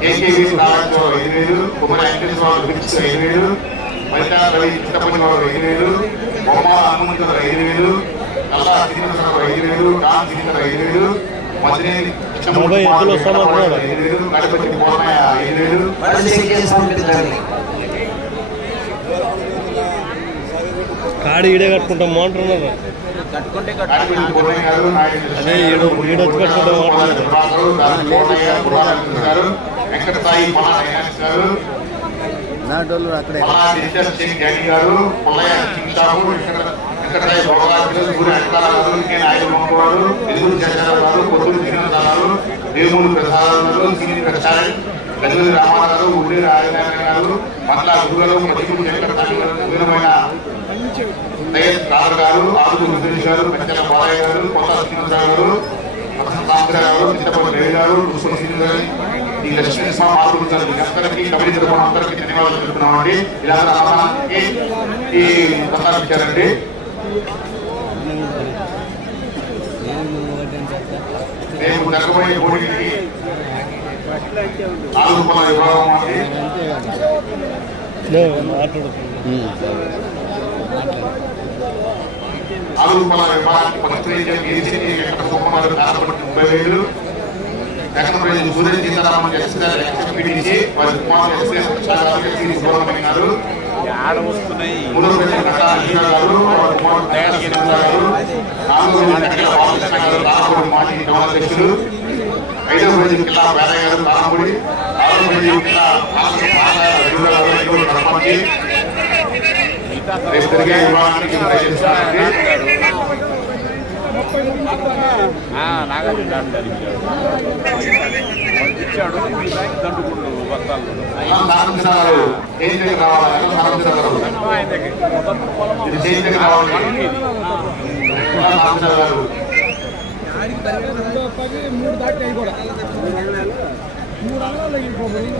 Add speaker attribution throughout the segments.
Speaker 1: AKV Narayana Rao ఐదు వేలు కుమార వెంకటేశ్వరరావు బిక్స్ ఐదు వేలు మరికా రవి చిత్తపల్లి వారు ఐదు వేలు బొమ్మ హనుమంతుడు ఐదు వేలు నల్లా శ్రీనివాసరావు ఐదు వేలు రామ్ శ్రీధర్ ఐదు వేలు మదినేని
Speaker 2: బాబాయ్ ఎద్దులు వస్తామంటున్నాడు.
Speaker 1: ఐదు వేలు గణపతి పోనయ్య ఐదు వేలు
Speaker 3: బండి చెక్ చేసి పంపించండి
Speaker 2: కాడి ఈడే కట్టుకుంటాం
Speaker 1: నాయుడు
Speaker 2: అదే ఈడు- ఈడు వచ్చి కట్టుకుంటాం.
Speaker 1: వెంకట సాయి నైనాన్స్ గారు
Speaker 4: నాటోళ్ళు అక్కడే
Speaker 1: పొలా టీచర్ సింగ్ డాడీ గారు పొల్లయ్య సింగ్ షాపు వెంకట గారు పొద్దులు ప్రసాద్ గల్లూరి రామారావు గారు రాజనారాయణ గారు గురుగారు గారు గారు పెద్దల బాలయ్య కొత్త శ్రీనివాసరావు గారు గారు గారు ఈ లక్ష్మీ స్వామి ఆదుగురు అందరికీ కబడ్డీ తరపున అందరికీ ధన్యవాదాలు తెలుపుతున్నామండి ఇలా అన్నదానానికి ఈ బంగారం ఇచ్చారండి. రేపు జరగబోయే కోడికి నాలుగు పొల విభాగం అండి నాలుగు పొల విభాగానికి పత్రిక గెలిచింది ముప్పై వేలు. వెంకటప్రదేశ్ సూర్య సీతారామన్ గారు ఎక్స్పీడీసీ వారి కుమార్ ఎస్ గారు శ్రీ సుబ్రహ్మణ్యం గారు మూడో గారు వారి గారు నాలుగో బాలకృష్ణ గారు మాజీ కిల్లా వేదయ్య గారు ఆరో కిల్లా రజుల గారు ఐదో సర్పంచి రేపు జరిగే విభాగానికి ప్రయత్నిస్తారండి
Speaker 5: నాగార్జున ఇచ్చాడు. దండుకుండు వస్తాలు
Speaker 6: మూడు దాటి కూడా. మూడు అంగళాలు మూడు అంగళాలు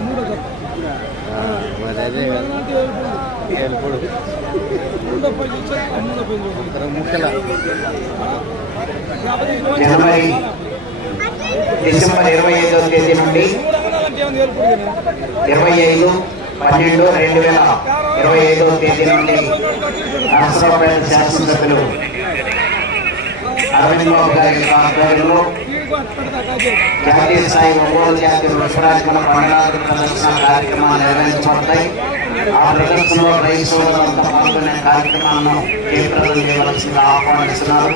Speaker 6: మూడో పైకి
Speaker 4: ముక్కల
Speaker 3: జనవరి డిసెంబర్ ఇరవై ఐదవ తేదీ నుండి ఇరవై ఐదు పన్నెండు రెండు వేల ఇరవై ఐదవ తేదీ నుండి నరసరావుపేట శాసనసభ్యులు అరవింద్ బాబు గారి ఆధ్వర్యంలో జాతీయ స్థాయి ఒంగోలు జాతీయ వృక్షరాజుల పండుగ ప్రదర్శన కార్యక్రమాలు నిర్వహించబడతాయి ఆ ప్రదర్శనలో రైతు సోదరులంతా పాల్గొనే కార్యక్రమాలను జయప్రదం చేయవలసిందిగా ఆహ్వానిస్తున్నారు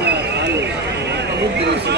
Speaker 6: బుద్ధి ఇసుక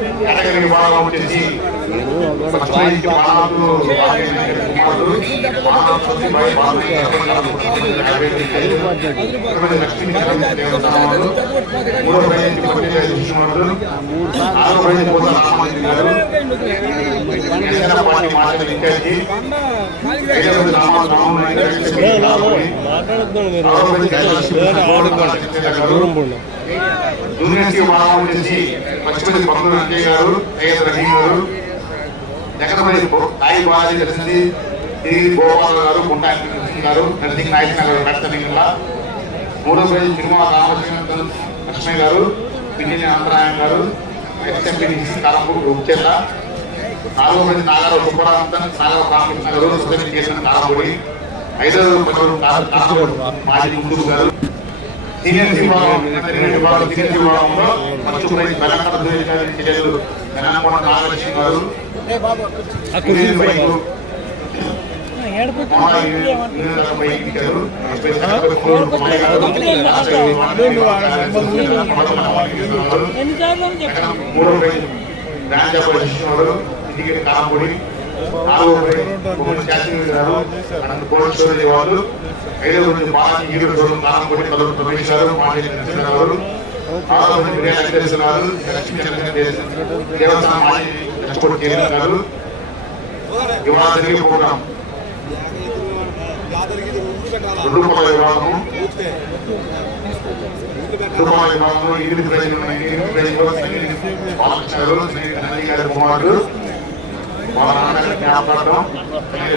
Speaker 1: పల్లి విభాగం వచ్చేసి పశ్చిమానికి మానవులు కుమారుడు మానవులు బై బాలు ఇరవై లక్ష్మీ దేవతాలు మూడో ప్రజెంట్ కొద్దిగా చూసినవాడు నాలుగో ప్రజెంట్ పోతా రామాంజలి గారు జనసేన పార్టీ మాటలు ఇంకేసి ఐదవ రోజు రామారావు
Speaker 2: మాట్లాడుతున్నాడు మీరు దూరం పోండి
Speaker 1: విభాగం వచ్చేసి పశ్చిమ పంతులు అంజయ్ గారు సయ్యద్ రహీం గారు జగన్పల్లి తాయి బాలాజీ తెలిసింది. తిరిగి గోపాల్ గారు గుంటా కృష్ణ గారు. నరసింగ్ నాయక్ గారు పెడతనింగల మూడో పేరు సినిమా రామచంద్ర లక్ష్మి గారు పిల్లి ఆంధ్రాయణ గారు ఎస్ఎంపీ కాలంపూర్ ఉచ్చేత నాలుగో పేరు నాగారావు సుబ్బరామంతన్ నాగరావు రామకృష్ణ గారు సుధని చేసిన కాలంపూడి. ఐదో పదవులు మాజీ ముందుకు గారు. సీనియర్ విభాగం సీనియర్ నాగలక్ష్మి గారు మూడో ప్రైజ్ రాజాపల్లి ఇంటికి నాలుగో ప్రైజ్ శాస్త్రి గారు అనంత వాళ్ళు ఐదవ మంది బాలాజీ హీరో షోరూమ్ కాంపొడి పదకొండు రమేష్ గారు మాజీ నరసింహ గారు ఆరో గారు ఇవాళ జరిగే రెండు వివాహము ఎనిమిది ప్రజలు ఉన్నాయి. ఎనిమిది ప్రజలు శ్రీ నంది గారి కుమారుడు వాళ్ళ నాన్నగారి శ్రీ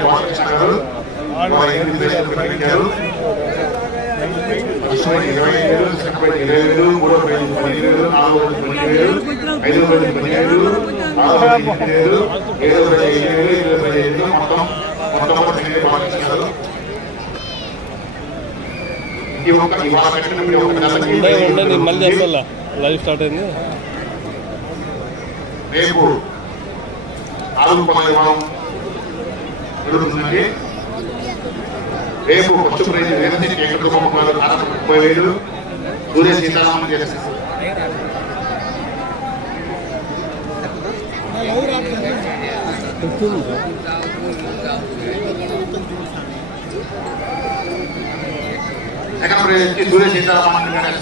Speaker 1: బాలకృష్ణ గారు వాళ్ళ ఎనిమిది ప్రజలు ప్రకటించారు ఇరవై సెకండ్ ఇరవై మూడో ఐదు మొత్తం మొత్తం ఈ ఒక్క ఇవాళ ఒక నెలకి
Speaker 2: మళ్ళీ చేస్తా లైవ్ స్టార్ట్ అయింది
Speaker 1: రేపు ఆరు రూపాయలు ఇవ్వడం జరుగుతుందండి రేపు ఫస్ట్ ప్రైజ్ వేరసి వెంకట కుమార్ నారాయణ ముప్పై వేలు సూర్య సీతారామన్ చేస్తారు సెకండ్ ప్రైజ్ వచ్చి సూర్య సీతారామన్ గారు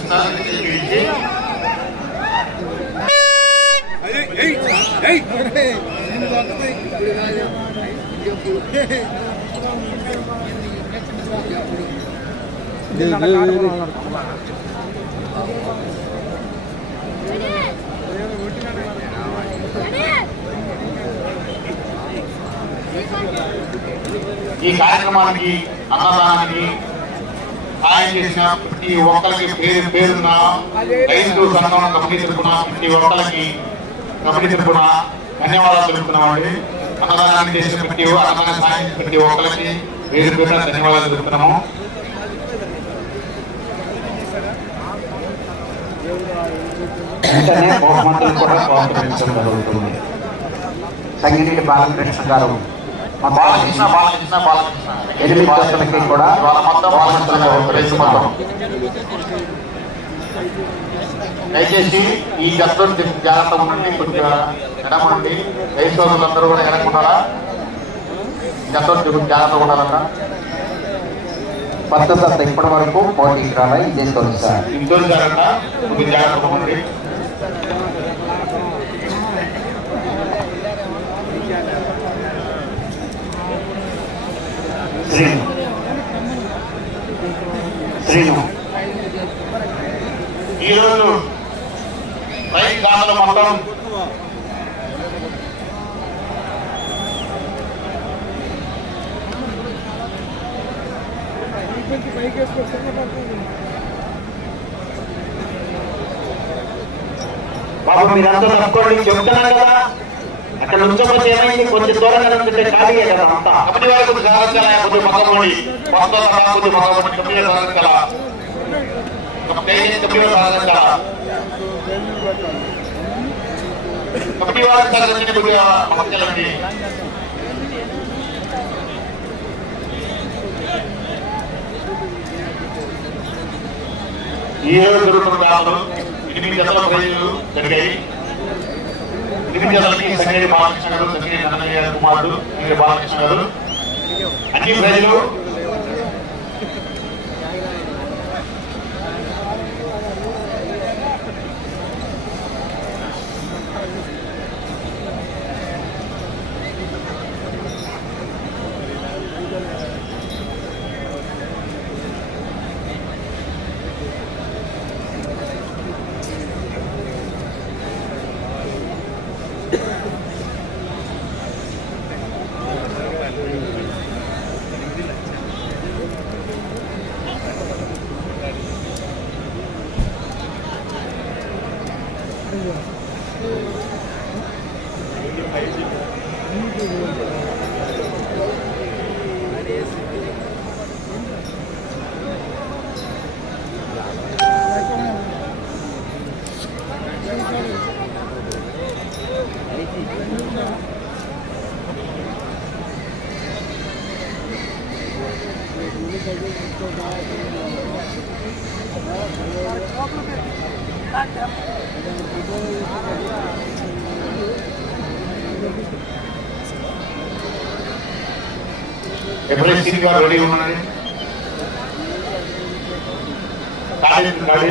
Speaker 1: ఈ కార్యక్రమానికి అన్నదానానికి సహాయం చేసిన ప్రతి ఒక్కరికి పేరు పేరున రైతు సంఘం కమిటీ తరపున ప్రతి ఒక్కరికి కమిటీ తరపున ధన్యవాదాలు తెలుపుతున్నామండి అన్నదానాన్ని చేసిన ప్రతి ఒక్క- అన్నదాన చేసిన ప్రతి ఒక్కరికి పేరు పేరున ధన్యవాదాలు తెలుపుతున్నాము.
Speaker 3: వెంటనే బహుమతులు కూడా బహుకరించడం జరుగుతుంది. సంగిరెడ్డి బాలకృష్ణ గారు మా
Speaker 1: బాలకృష్ణ బాలకృష్ణ బాలకృష్ణ.
Speaker 3: ఎనిమిది దశలకి కూడా
Speaker 1: మొత్తం మొత్తం దయచేసి ఈ జట్లో జాగ్రత్తగా ఉండండి కొద్దిగా ఎడమండి రైతు సోదరులందరూ కూడా ఎడకున్నారా జట్లో జాగ్రత్తగా ఉండాలన్నా
Speaker 3: పద్ధత ఇప్పటి వరకు పోటీకి రాలే ఇదే తొలిసారి.
Speaker 1: ఇంట్లో జాగ్రత్త జాగ్రత్తగా ఉండండి.
Speaker 3: శ్రీను. శ్రీను.
Speaker 1: ఈరోజు రైతు దానిలో మొత్తం
Speaker 3: బాబు మీరందరూ చెప్తున్నాను కదా. అక్కడ ఉంచకపోతే ఏమైంది? కొంచెం దూరంగా నుంచుంటే ఖాళీయే కదా అంతా.
Speaker 1: కమిటీ వారికి కొద్దిగా జాగ్రత్తగా కొద్దిగా పక్కపోండి మొత్తం కొద్దిగా పక్కపోండి కమిటీ వారికి కమిటీ వారికి కమిటీ వారికి జాగ్రత్తగా. కొద్దిగా ఈ రోజు జరుగుతున్న దాంట్లో ఎనిమిది జతల ప్రజలు జరిగాయి. ఎనిమిది జతలకి బాలకృష్ణ గారు కుమారుడు సంజయ్ బాలకృష్ణ గారు. అన్ని ప్రజలు ఎప్పుడైతే సీట్ గారు రెడీ ఉన్నది ఖాళీ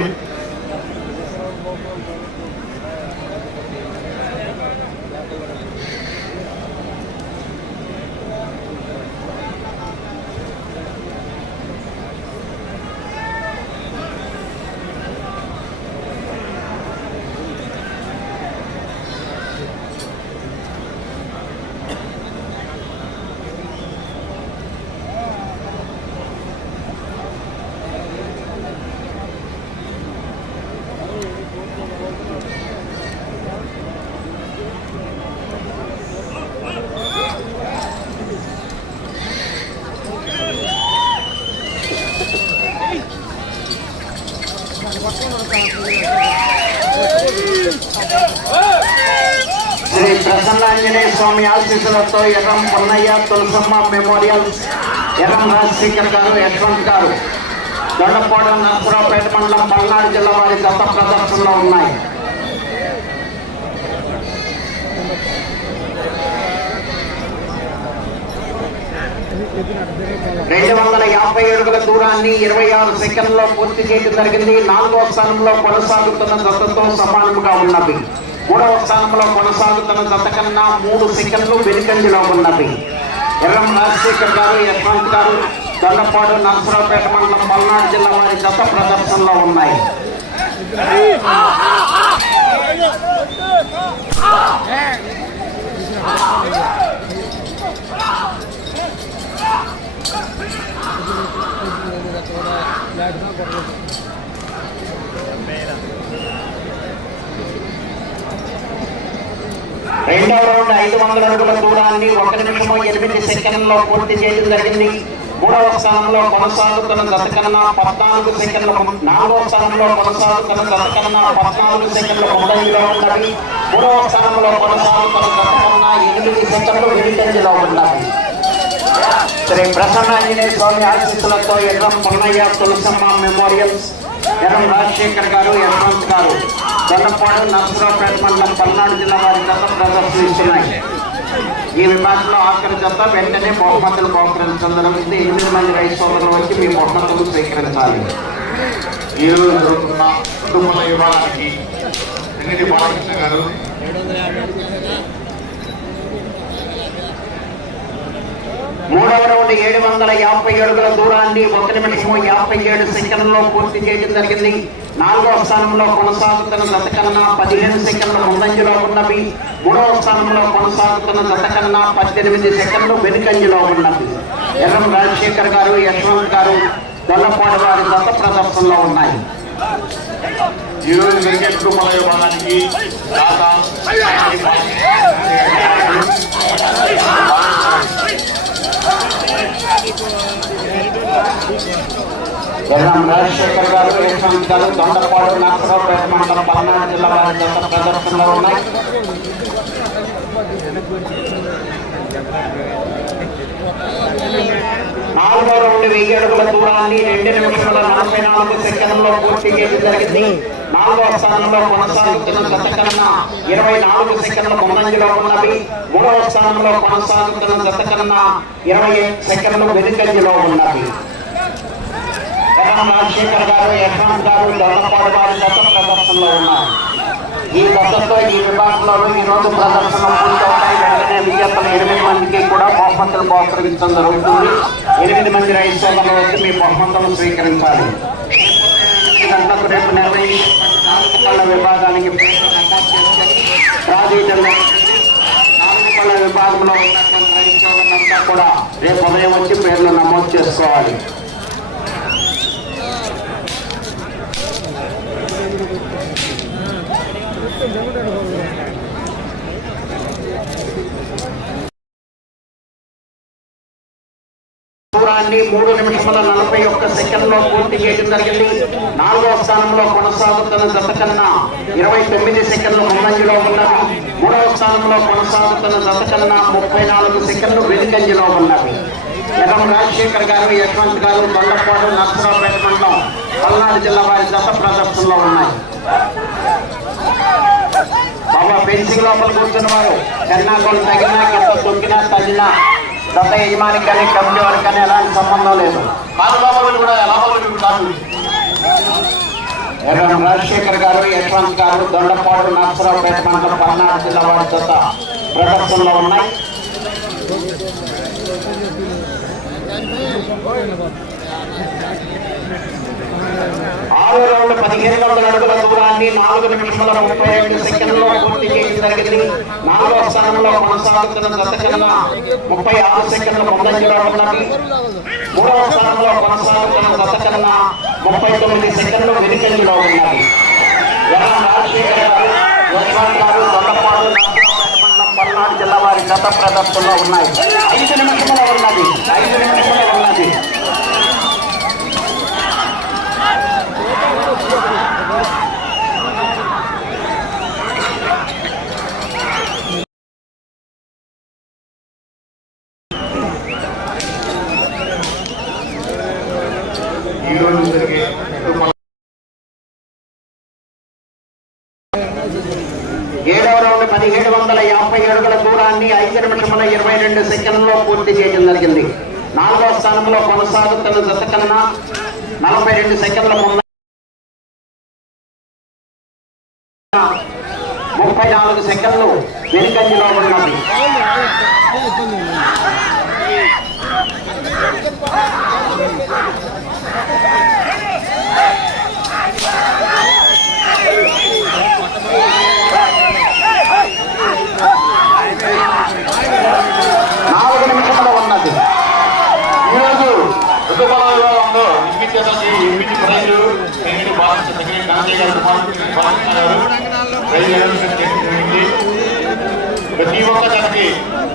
Speaker 3: స్వామి ఆశీస్సులతో ఎర్రం పొన్నయ్య తులసమ్మ మెమోరియల్ ఎర్రం రాజశేఖర్ గారు యశ్వంత్ గారు. దొండపాడ నర్సరావుపేట మండలం పల్నాడు జిల్లా వారి గత ప్రదర్శనలో ఉన్నాయి. రెండు వందల యాభై అడుగుల దూరాన్ని ఇరవై ఆరు సెకండ్లో పూర్తి చేయడం జరిగింది. నాలుగో స్థానంలో కొనసాగుతున్న దత్తతో సమానంగా ఉన్నవి మూడవ స్థానంలో కొనసాగుతున్న దత్త కన్నా మూడు సెకండ్లు వెనుకంజలో ఉన్నవి ఎర్రం రాజశేఖర్ గారు యశ్వంత్ గారు దొండపాడు నరసరావుపేట మండలం పల్నాడు జిల్లా వారి దత్త ప్రదర్శనలో ఉన్నాయి. రెండవ రౌండ్ ఐదు వందల అడుగుల దూరాన్ని ఒక నిమిషము ఎనిమిది సెకండ్లో పూర్తి చేయడం జరిగింది. మూడవ స్థానంలో కొనసాగుతున్న దశకన్నా పద్నాలుగు సెకండ్ల నాలుగవ స్థానంలో కొనసాగుతున్న దశకన్నా పద్నాలుగు సెకండ్ల ముందంజలో ఉన్నవి. మూడవ స్థానంలో కొనసాగుతున్న దశకన్నా ఎనిమిది సెకండ్లు వెనుకంజలో ఉన్నవి. శ్రీ ప్రసన్నాంజనేయ స్వామి ఆశీస్సులతో ఎర్రం పొన్నయ్య తులసమ్మ మెమోరియల్స్ ఎర్రం రాజశేఖర్ గారు యశ్వంత్ గారు. దొండపాడు నర్సరావుపేట మండలం పల్నాడు జిల్లా వారి జత ప్రదర్శిస్తున్నాయి. ఈ విభాగంలో ఆఖరి జత వెంటనే బహుమతులు బహుకరించడం జరుగుతుంది. ఎనిమిది మంది రైతు సోదరులు వచ్చి మీ బహుమతులు స్వీకరించాలి.
Speaker 1: ఈరోజు జరుగుతున్న కుటుంబ విభాగానికి ఎన్నిటి బాలకృష్ణ గారు
Speaker 3: మూడవ రౌండ్ ఏడు వందల యాభై అడుగుల దూరాన్ని ఒక నిమిషం యాభై ఏడు సెకండ్లో పూర్తి చేయడం జరిగింది. నాలుగవ స్థానంలో కొనసాగుతున్న దశకన్నా పదిహేను సెకండ్లు ముందంజలో ఉన్నవి. మూడవ స్థానంలో కొనసాగుతున్న దశకన్నా పద్దెనిమిది సెకండ్లు వెనుకంజలో ఉన్నవి. ఎర్రం రాజశేఖర్ గారు యశ్వంత్ గారు దొల్లపాడు వారి దత్త ప్రదర్శనలో ఉన్నాయి.
Speaker 1: ఈ రోజు విభాగానికి
Speaker 3: ఎర్రం రాజశేఖర్ గారు విశ్వవిద్యాలయం గారు దొండపాడు నరసరావుపేట మండలం పల్నాడు జిల్లా వారి దత్త ప్రదర్శనలో ఉన్నాయి. నాలుగో రౌండ్ వెయ్యి అడుగుల దూరాన్ని రెండు నిమిషాల నలభై నాలుగు సెకండ్లో పూర్తి చేయడం జరిగింది. నాలుగో స్థానంలో కొనసాగుతున్న గత కన్నా ఇరవై నాలుగు సెకండ్ల ముందంజలో ఉన్నవి. మూడవ స్థానంలో కొనసాగుతున్న గత కన్నా ఇరవై సెకండ్లు వెనుకంజలో ఉన్నవి. జగన్ రాజశేఖర్ గారు యశ్వంత్ గారు దొండపాడు వారి గత ప్రదర్శనలో ఉన్నారు. ఈ దశతో ఈ విభాగంలో ఈ ప్రదర్శన పూర్తవుతాయి. వెంటనే విజేతలు ఎనిమిది మందికి కూడా బహుమతులు బహుకరించడం జరుగుతుంది. ఎనిమిది మంది రైతు సోదరులు వచ్చి మీ బహుమతులు స్వీకరించాలి. ఈ గంటలకు రేపు నిర్వహించిన విభాగానికి ప్రాతినిధ్యంలో విభాగంలో ఉన్నటువంటి రైతు సోదరులంతా కూడా రేపు ఉదయం వచ్చి పేర్లు నమోదు చేసుకోవాలి. దూరాన్ని మూడు నిమిషముల నలభై ఒక్క సెకండ్లో పూర్తి చేయడం జరిగింది. నాలుగో స్థానంలో కొనసాగుతున్న జత కన్నా ఇరవై తొమ్మిది సెకండ్లు ముందంజలో ఉన్నవి మూడవ స్థానంలో కొనసాగుతున్న జత కన్నా ముప్పై నాలుగు సెకండ్లు వెనుకంజలో ఉన్నవి ఎర్రం రాజశేఖర్ గారు యశ్వంత్ గారు దొండపాడు నర్సరావుపేట మండలం పల్నాడు జిల్లా వారి దశ ప్రదర్శనలో ఉన్నాయి. బాబా పెన్సింగ్ లోపల కూర్చున్న వారు చెన్నాకోలు తగినా కింద తొక్కినా తగినా. దత్త యజమానికి కానీ కమిటీ వారికి కానీ ఎలాంటి సంబంధం లేదు. రాజశేఖర్ గారు యశ్వంత్ గారు దొండపాడు నర్సరావుపేట మండలం పల్నాడు జిల్లా వారి దశ ప్రదర్శనలో ఉన్నాయి ఆరు రౌండ్ పదిహేను వందల అడుగుల దూరాన్ని నాలుగు నిమిషముల ముప్పై రెండు సెకండ్లో పూర్తి చేయడం జరిగింది నాలుగవ స్థానంలో కొనసాగుతున్న గత ముప్పై ఆరు సెకండ్ల ముందంజలో ఉన్నది. మూడవ స్థానంలో కొనసాగుతున్న గత ముప్పై తొమ్మిది సెకండ్లు వెనుకంజలో ఉన్నాయి పల్నాడు జిల్లా వారి గత ప్రదర్శనలో ఉన్నాయి. ఐదు నిమిషంలో ఉన్నది. ఐదు నిమిషంలో ఉన్నది.
Speaker 1: ఈ జరిగే
Speaker 3: ఏడవ రౌండ్ పదిహేడు వందల యాభై అడుగుల దూరాన్ని ఐదు నిమిషముల ఇరవై రెండు సెకండ్లో పూర్తి చేయడం జరిగింది. నాలుగవ స్థానంలో కొనసాగుతున్న జత కన్నా నలభై రెండు సెకండ్ల ముందు ముప్పై నాలుగు సెకండ్లు వెనుకంజలో ఉన్నది నాలుగు నిమిషముల ఉన్నది
Speaker 1: ఈరోజు ఋతుపల విభాగంలో నిర్మించేదానికి నిర్మించి ప్రైజు నేను భారత సెక్రటరీ కాంతయ్య గారు కుమారుడు భారత జరిగింది ప్రతి ఒక్క తనకి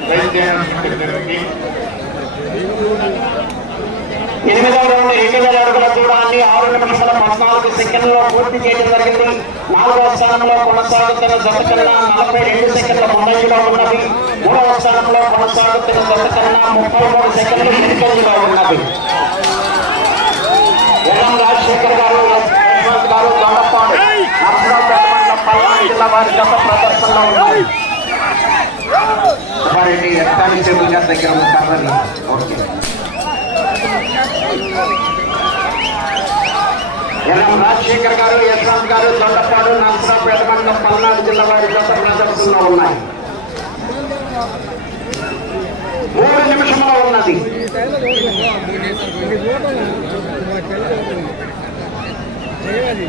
Speaker 1: ప్రైజ్ అనౌన్స్మెంట్ జరిగింది
Speaker 3: ఎనిమిదవ రౌండ్ ఎనిమిదవ అడుగుల దూరాన్ని ఆరు నిమిషాల పద్నాలుగు సెకండ్లో పూర్తి చేయడం జరిగింది నాలుగవ స్థానంలో కొనసాగుతున్న జత కన్నా నలభై రెండు సెకండ్ల ముందంజలో ఉన్నది మూడవ స్థానంలో కొనసాగుతున్న జత కన్నా ముప్పై మూడు సెకండ్లు వెనుకంజలో ఉన్నది ఎర్రం రాజశేఖర్ గారు యశ్వంత్ గారు దొండపాడు ప్రదర్శనలో ఉన్నాయి సుబ్బారెడ్డి ఎత్తాని చెరువు గారి దగ్గర ఉన్న కర్రని ఓకే. ఎర్రం రాజశేఖర్ గారు యశ్వంత్ గారు దొండపాడు నరసరావుపేట మండలం పల్నాడు జిల్లా వారి గత ప్రదర్శనలో ఉన్నాయి. మూడు నిమిషంలో ఉన్నది.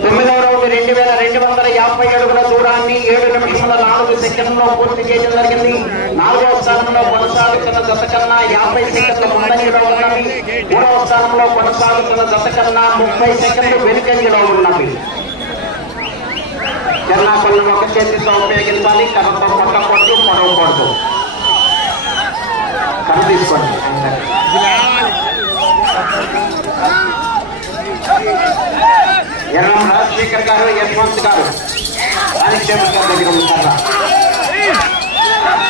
Speaker 3: తొమ్మిదవ రౌండ్ రెండు వేల రెండు వందల యాభై అడుగుల దూరాన్ని ఏడు నిమిషముల నాలుగు సెకండ్లో పూర్తి చేయడం జరిగింది. నాలుగవ స్థానంలో కొనసాగుతున్న దశ కన్నా యాభై సెకండ్ల ముందంజలో ఉన్నది మూడవ స్థానంలో కొనసాగుతున్న దశ కన్నా ముప్పై సెకండ్లు వెనుకంజలో ఉన్నది చెన్నాపల్లి ఒక చేతితో ఉపయోగించాలి. కర్రతో పట్టకూడదు పొడవకూడదు కర్ర తీసుకోండి. ఎర్రం రాజశేఖర్ గారు యశ్వంత్ గారు కానిస్టేబుల్ గారి దగ్గర ఉంటారా?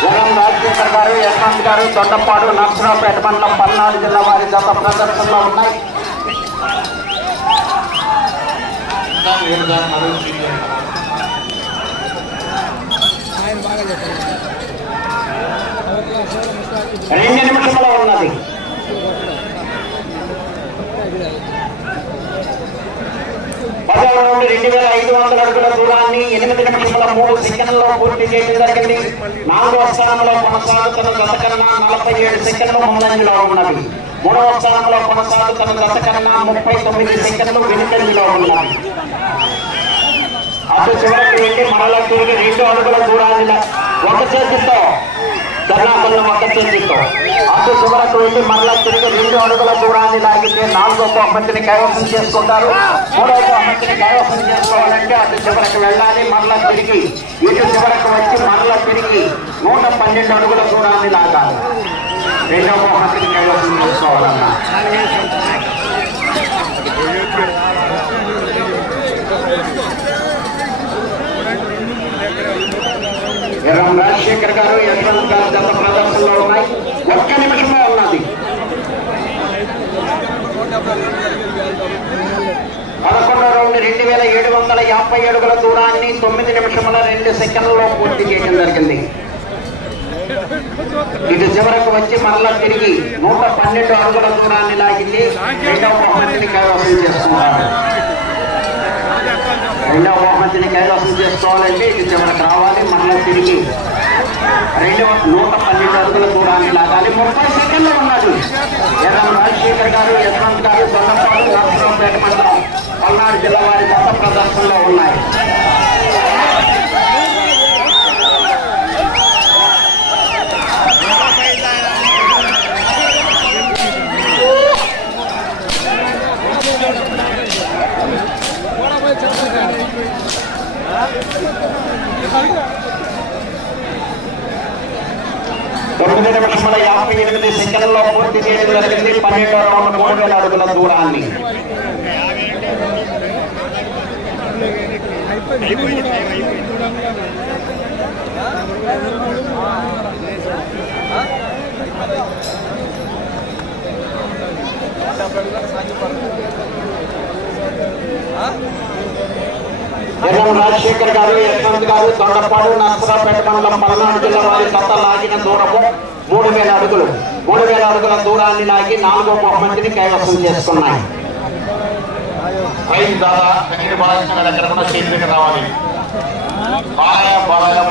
Speaker 3: ఎర్రం రాజశేఖర్ గారు యశ్వంత్ గారు తొండపాడు నర్సరావుపేట మండలం పల్నాడు జిల్లా వారి గత ప్రదర్శనలో ఉన్నాయి. రెండు నిమిషంలో ఉన్నది. పదవ నుండి రెండు వేల ఐదు వందల అడుగుల దూరాన్ని ఎనిమిది నిమిషముల మూడు సెకండ్లలో పూర్తి చేయడం జరిగింది. నాలుగవ స్థానంలో కొనసాగుతున్న గత కన్నా నలభై ఏడు సెకండ్లు ముందంజలో ఉన్నది మూడవ స్థానంలో కొనసాగుతున్న గత కన్నా ముప్పై తొమ్మిది సెకండ్లు వెనుకంజలో ఉన్నది అటు చివరికి వెళ్ళి మరలా తిరిగి రెండు అడుగుల దూరాన్ని ఒక చేతితో ధర్నాకులను ఒక చేస్తాం అటు చివరకు వెళ్ళి మరలా తిరిగి రెండు అడుగుల దూరాన్ని లాగితే నాలుగో బహుమతిని కైవసం చేసుకుంటారు. మూడో బహుమతిని కైవసం చేసుకోవాలంటే అటు చివరకు వెళ్ళాలి మరలా తిరిగి. ఇటు చివరకు వచ్చి మరలా తిరిగి నూట పన్నెండు అడుగుల దూరాన్ని లాగాలి. రెండో బహుమతిని కైవసం చేసుకోవాలన్నా. ఎర్రం రాజశేఖర్ గారు యశ్వంత్ గారు గత ప్రదర్శనలో ఉన్నాయి. ఒక్క నిమిషమే ఉన్నది. పదకొండో రౌండ్ రెండు వేల ఏడు వందల యాభై అడుగుల దూరాన్ని తొమ్మిది నిమిషముల రెండు సెకండ్లలో పూర్తి చేయడం జరిగింది. ఇటు చివరకు వచ్చి మరలా తిరిగి నూట పన్నెండు అడుగుల దూరాన్ని లాగింది. రెండవ చేస్తున్నారు. రెండవ బహుమతిని కైలాసం చేసుకోవాలంటే ఇది చివరికి రావాలి. మళ్ళీ తిరిగి రెండవ నూట పన్నెండు అడుగుల దూరాన్ని లాగాలి. ముప్పై సెకండ్లు ఉన్నాడు ఎర్రం రాజశేఖర్ గారు యశ్వంత్ గారు సొన్నపాడు నరసింహపేట మండలం పల్నాడు జిల్లా వారి గత ప్రదర్శనలో ఉన్నాయి. తొమ్మిది నిమిషముల యాభై ఎనిమిది సెకండ్లో పూర్తి చేయడం జరిగింది పన్నెండో రౌండ్ మూడు వేల అడుగుల దూరాన్ని. జగన్ రాజశేఖర్ గారు యశ్వంత్ గారు దొండపాడు నర్సరాపేట మండలం పల్నాడు జిల్లా వారి కథ లాగిన దూరము మూడు వేల అడుగులు. మూడు వేల అడుగుల దూరాన్ని లాగి నాలుగో బహుమతిని కైవసం చేసుకున్నాయి.
Speaker 1: ప్రైజ్ దాదా దగ్గర బాలకృష్ణ గారు ఎక్కడ కూడా చేతి దగ్గర రావాలి. బాలకృష్ణ